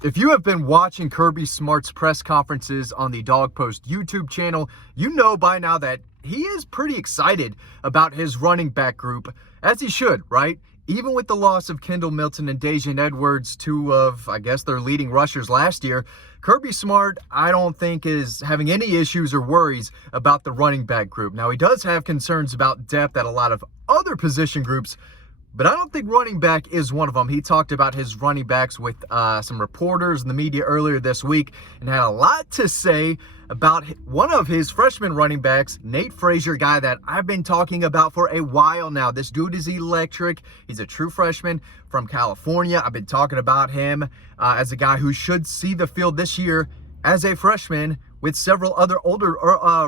If you have been watching Kirby Smart's press conferences on the Dog Post YouTube channel, you know by now that he is pretty excited about his running back group, as he should, right? Even with the loss of Kendall Milton and Dajan Edwards, two of, I guess, their leading rushers last year, Kirby Smart, I don't think, is having any issues or worries about the running back group. Now, he does have concerns about depth at a lot of other position groups, but I don't think running back is one of them. He talked about his running backs with some reporters in the media earlier this week and had a lot to say about one of his freshman running backs, Nate Frasier, a guy that I've been talking about for a while now. This dude is electric. He's a true freshman from California. I've been talking about him as a guy who should see the field this year as a freshman with several other older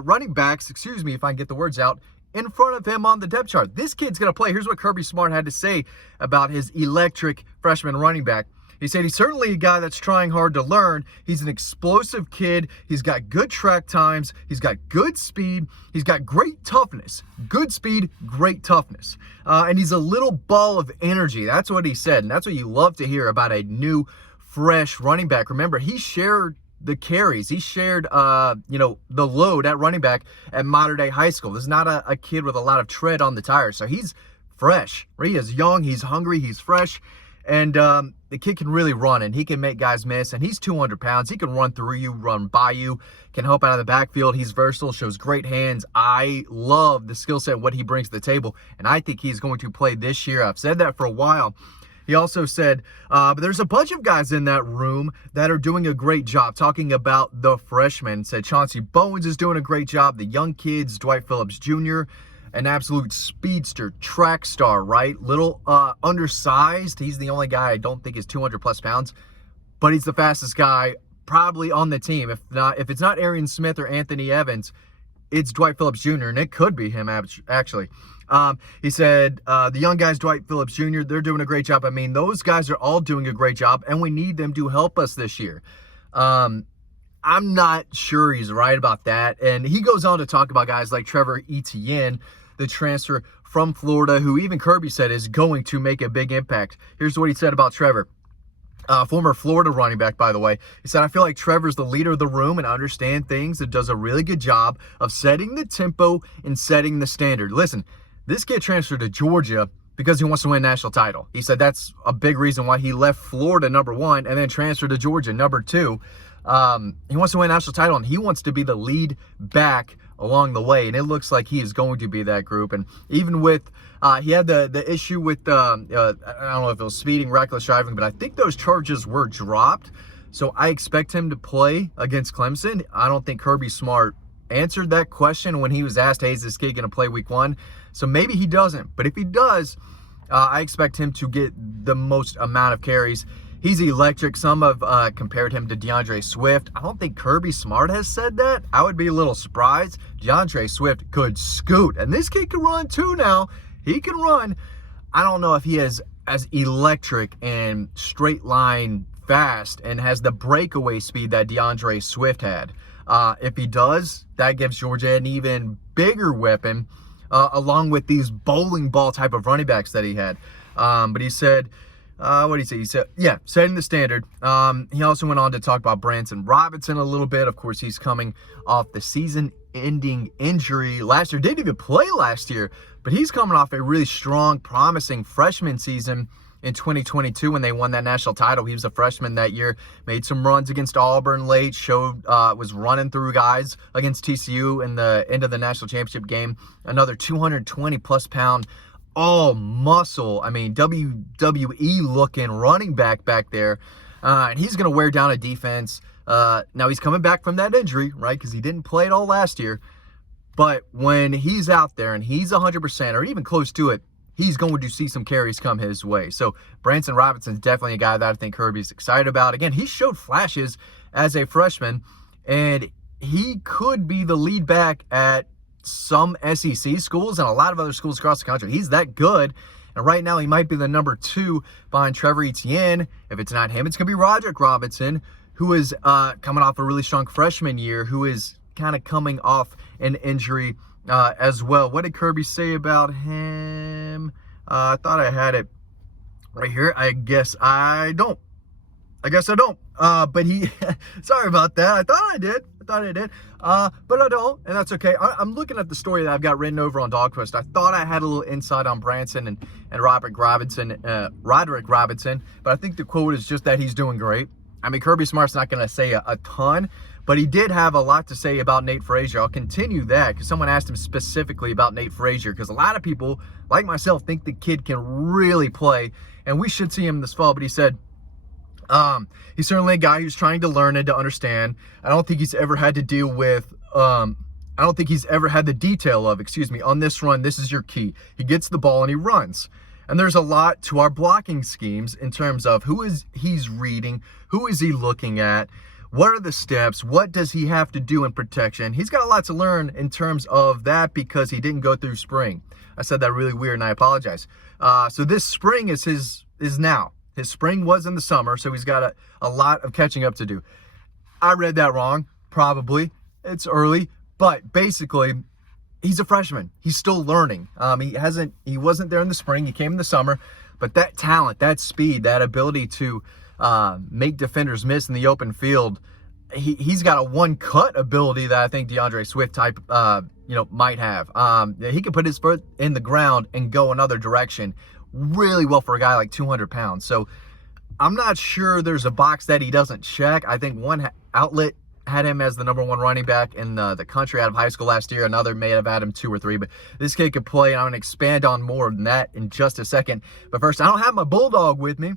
running backs, excuse me if I can get the words out, in front of him on the depth chart. This kid's going to play. Here's what Kirby Smart had to say about his electric freshman running back. He said he's certainly a guy that's trying hard to learn. He's an explosive kid. He's got good track times. He's got good speed. He's got great toughness. Good speed, great toughness. And he's a little ball of energy. That's what he said. And that's what you love to hear about a new, fresh running back. Remember, he shared the carries. He shared, the load at running back at Modern Day High School. This is not a kid with a lot of tread on the tires. So he's fresh. He is young. He's hungry. He's fresh. And the kid can really run, and he can make guys miss. And he's 200 pounds. He can run through you, run by you, can help out of the backfield. He's versatile, shows great hands. I love the skill set, what he brings to the table. And I think he's going to play this year. I've said that for a while. He also said, but there's a bunch of guys in that room that are doing a great job, talking about the freshmen. Said Chauncey Bowens is doing a great job. The young kids, Dwight Phillips Jr., an absolute speedster, track star, right? Little undersized. He's the only guy I don't think is 200 plus pounds, but he's the fastest guy probably on the team. If it's not Arian Smith or Anthony Evans, it's Dwight Phillips Jr., and it could be him, actually. He said, the young guys, Dwight Phillips Jr., they're doing a great job. I mean, those guys are all doing a great job, and we need them to help us this year. I'm not sure he's right about that. And he goes on to talk about guys like Trevor Etienne, the transfer from Florida, who even Kirby said is going to make a big impact. Here's what he said about Trevor. Former Florida running back, by the way. He said, I feel like Trevor's the leader of the room and understands things and does a really good job of setting the tempo and setting the standard. Listen, this kid transferred to Georgia because he wants to win a national title. He said that's a big reason why he left Florida, number one, and then transferred to Georgia, number two. He wants to win a national title, and he wants to be the lead back along the way, and it looks like he is going to be that group. And even with he had the issue with I don't know if it was speeding, reckless driving, but I think those charges were dropped, so I expect him to play against Clemson. I don't think Kirby Smart answered that question when he was asked, hey, is this kid going to play week one? So maybe he doesn't, but if he does, I expect him to get the most amount of carries. He's electric. Some have compared him to DeAndre Swift. I don't think Kirby Smart has said that. I would be a little surprised. DeAndre Swift could scoot, and this kid can run too now. He can run. I don't know if he is as electric and straight line fast and has the breakaway speed that DeAndre Swift had. If he does, that gives Georgia an even bigger weapon, along with these bowling ball type of running backs that he had. But he said, what did he say? He said, yeah, setting the standard. He also went on to talk about Branson Robinson a little bit. Of course, he's coming off the season-ending injury last year. Didn't even play last year, but he's coming off a really strong, promising freshman season in 2022 when they won that national title. He was a freshman that year, made some runs against Auburn late, was running through guys against TCU in the end of the national championship game. Another 220-plus pound all muscle, I mean, WWE looking running back there. And he's going to wear down a defense. Now he's coming back from that injury, right? Because he didn't play it all last year. But when he's out there and he's 100% or even close to it, he's going to see some carries come his way. So Branson Robinson's definitely a guy that I think Kirby's excited about. Again, he showed flashes as a freshman, and he could be the lead back at some SEC schools and a lot of other schools across the country. He's that good. And right now he might be the number 2 behind Trevor Etienne. If it's not him, it's going to be Roderick Robinson, who is coming off a really strong freshman year, who is kind of coming off an injury as well. What did Kirby say about him? I thought I had it right here. I guess I don't. I guess I don't. But he, sorry about that. I thought I did. But I don't, and that's okay. I'm looking at the story that I've got written over on Dog Post. I thought I had a little insight on Branson and Roderick Robinson, but I think the quote is just that he's doing great. I mean, Kirby Smart's not going to say a ton, but he did have a lot to say about Nate Frasier. I'll continue that because someone asked him specifically about Nate Frasier, because a lot of people, like myself, think the kid can really play, and we should see him this fall. But he said, he's certainly a guy who's trying to learn and to understand. I don't think he's ever had to deal with, I don't think he's ever had the detail of, on this run, this is your key. He gets the ball and he runs. And there's a lot to our blocking schemes in terms of who is he's reading, who is he looking at, what are the steps, what does he have to do in protection. He's got a lot to learn in terms of that because he didn't go through spring. I said that really weird and I apologize. So this spring is now. His spring was in the summer, so he's got a lot of catching up to do. I read that wrong, probably. It's early, but basically, he's a freshman. He's still learning. He wasn't there in the spring. He came in the summer, but that talent, that speed, that ability to make defenders miss in the open field, he's got a one-cut ability that I think DeAndre Swift type, might have. He can put his foot in the ground and go another direction really well for a guy like 200 pounds. So I'm not sure there's a box that he doesn't check. I think one outlet had him as the number one running back in the country out of high school last year. Another may have had him 2 or 3, but this kid could play, and I'm going to expand on more than that in just a second. But first, I don't have my Bulldog with me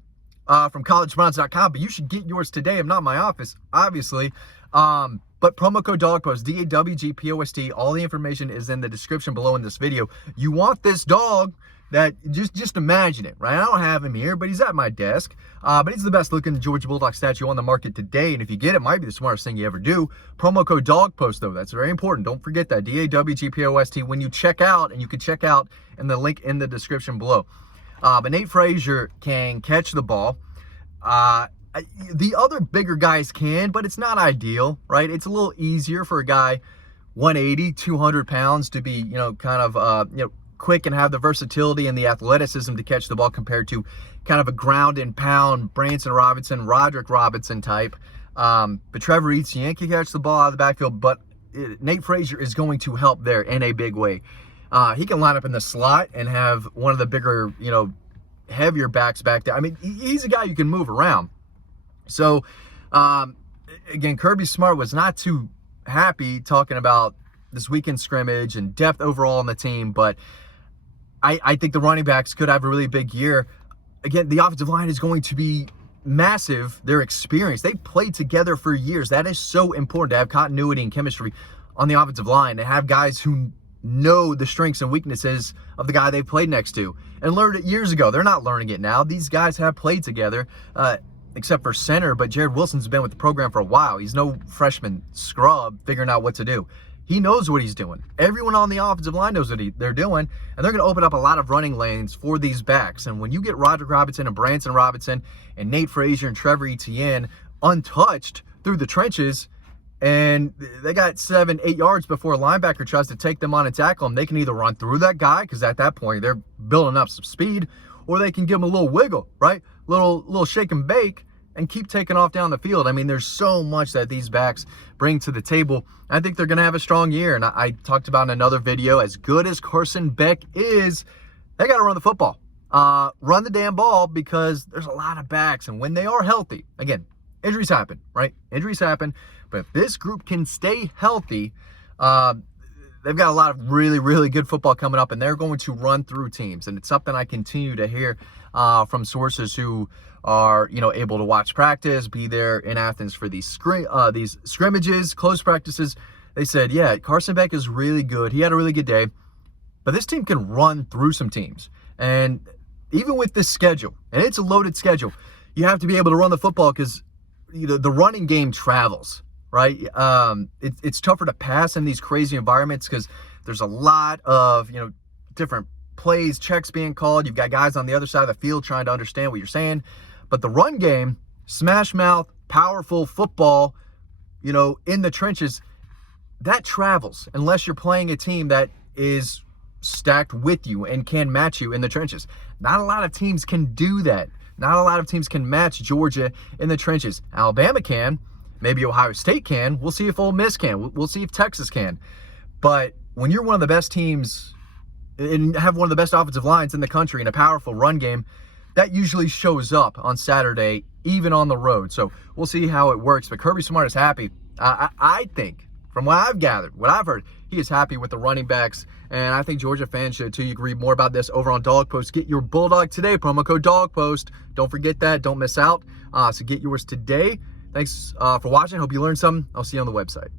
from collegebrowns.com, but you should get yours today. I'm not in my office, obviously. But promo code DOGPOST, DAWGPOST, all the information is in the description below in this video. You want this dog that, just imagine it, right? I don't have him here, but he's at my desk. But he's the best looking Georgia Bulldog statue on the market today. And if you get it, might be the smartest thing you ever do. Promo code DOGPOST, though. That's very important. Don't forget that. DAWGPOST when you check out, and you can check out in the link in the description below. But Nate Frasier can catch the ball. The other bigger guys can, but it's not ideal, right? It's a little easier for a guy 180, 200 pounds to be, quick and have the versatility and the athleticism to catch the ball compared to kind of a ground and pound Branson Robinson, Roderick Robinson type. But Trevor Etienne can catch the ball out of the backfield, but Nate Frasier is going to help there in a big way. He can line up in the slot and have one of the bigger, heavier backs back there. I mean, he's a guy you can move around. So, again, Kirby Smart was not too happy talking about this weekend scrimmage and depth overall on the team, but I think the running backs could have a really big year. Again, the offensive line is going to be massive. Their experience, they played together for years. That is so important to have continuity and chemistry on the offensive line, to have guys who know the strengths and weaknesses of the guy they played next to and learned it years ago. They're not learning it now. These guys have played together, except for center, but Jared Wilson's been with the program for a while. He's no freshman scrub figuring out what to do. He knows what he's doing. Everyone on the offensive line knows what they're doing, and they're going to open up a lot of running lanes for these backs. And when you get Roderick Robinson and Branson Robinson and Nate Frasier and Trevor Etienne untouched through the trenches, and they got 7-8 yards before a linebacker tries to take them on and tackle them, they can either run through that guy, because at that point they're building up some speed, or they can give them a little wiggle, right? Little shake and bake, and keep taking off down the field. I mean, there's so much that these backs bring to the table. I think they're going to have a strong year. And I talked about in another video, as good as Carson Beck is, they got to run the football. Run the damn ball, because there's a lot of backs. And when they are healthy, again, injuries happen, right? Injuries happen. But if this group can stay healthy, they've got a lot of really, really good football coming up, and they're going to run through teams. And it's something I continue to hear from sources who are, able to watch practice, be there in Athens for these scrimmages, close practices. They said, yeah, Carson Beck is really good. He had a really good day, but this team can run through some teams. And even with this schedule, and it's a loaded schedule, you have to be able to run the football, because the running game travels, right? It's tougher to pass in these crazy environments because there's a lot of, different plays, checks being called. You've got guys on the other side of the field trying to understand what you're saying. But the run game, smash mouth, powerful football, in the trenches, that travels unless you're playing a team that is stacked with you and can match you in the trenches. Not a lot of teams can do that. Not a lot of teams can match Georgia in the trenches. Alabama can. Maybe Ohio State can. We'll see if Ole Miss can. We'll see if Texas can. But when you're one of the best teams and have one of the best offensive lines in the country and a powerful run game, that usually shows up on Saturday, even on the road. So we'll see how it works. But Kirby Smart is happy. I think, from what I've gathered, what I've heard, he is happy with the running backs. And I think Georgia fans should too. You can read more about this over on Dog Post. Get your Bulldog today. Promo code DOGPOST. Don't forget that. Don't miss out. So get yours today. Thanks for watching. Hope you learned something. I'll see you on the website.